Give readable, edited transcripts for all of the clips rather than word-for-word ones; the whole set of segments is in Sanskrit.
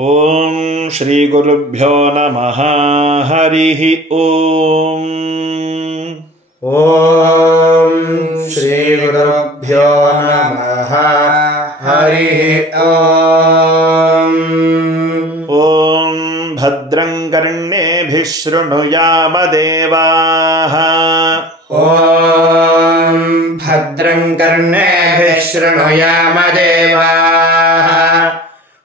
ॐ श्रीगुरुभ्यो नमः। हरिः ॐ। ॐ श्रीगुरुभ्यो नमः। हरिः ॐ। ॐ भद्रं कर्णेभिः शृणुयाम देवाः। ॐ भद्रं कर्णेभिः शृणुयाम देवाः।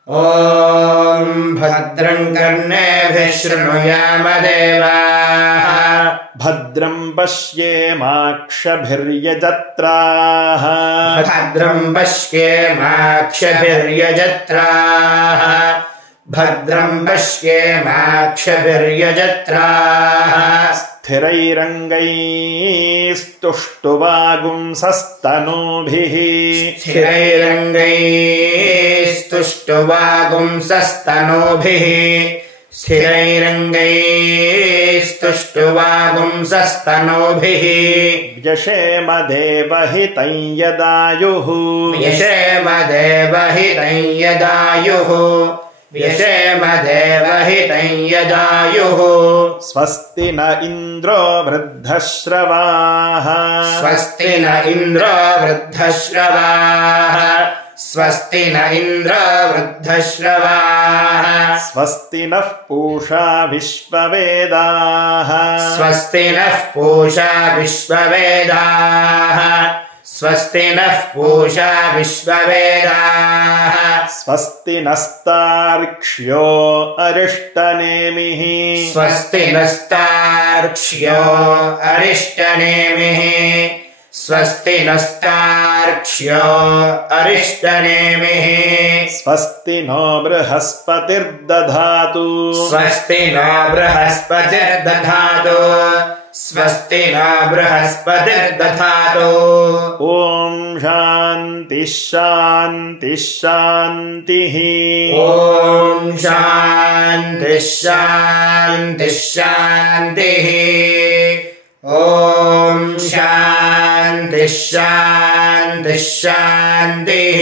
ॐ भद्रं कर्णेभिः शृणुयाम देवाः। भद्रं पश्येमाक्षभिर्यजत्राः। भद्रं पश्येमाक्षभिर्यजत्राः। भद्रं पश्येमाक्षभिर्यजत्राः। स्थिरैरङ्गैस्तुष्टुवागुंसस्तनूभिः। स्थिरैरङ्गैस्तुष्टुवागुंसस्तनूभिः। स्थिरैरङ्गैस्तुष्टुवागुंसस्तनूभिः। व्यशेम देवहितं यदायुः। व्यशेम देवहितं यदायुः। व्यशेम देवहितं यदायुः। स्वस्ति न इन्द्रो वृद्धश्रवाः। स्वस्ति न इन्द्रो वृद्धश्रवाः। स्वस्ति न इन्द्रो वृद्धश्रवाः। स्वस्ति नः पूषा विश्ववेदाः। स्वस्ति नः पूषा विश्ववेदाः। स्वस्ति नः पूषा विश्ववेदाः। स्वस्ति नस्तार्क्ष्यो अरिष्टनेमिः। स्वस्ति नस्तार्क्ष्यो अरिष्टनेमिः। स्वस्ति नस्तार्क्ष्यो अरिष्टनेमिः। स्वस्ति नो बृहस्पतिर्दधातु। स्वस्ति नो बृहस्पतिर्दधातु। स्वस्ति नो बृहस्पतिर्दधातु। ॐ शान्तिः शान्तिः शान्तिः। ॐ शान्तिः शान्तिः शान्तिः। ॐ शान्तिः शान्तिः शान्तिः।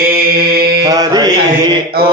हरिः ॐ।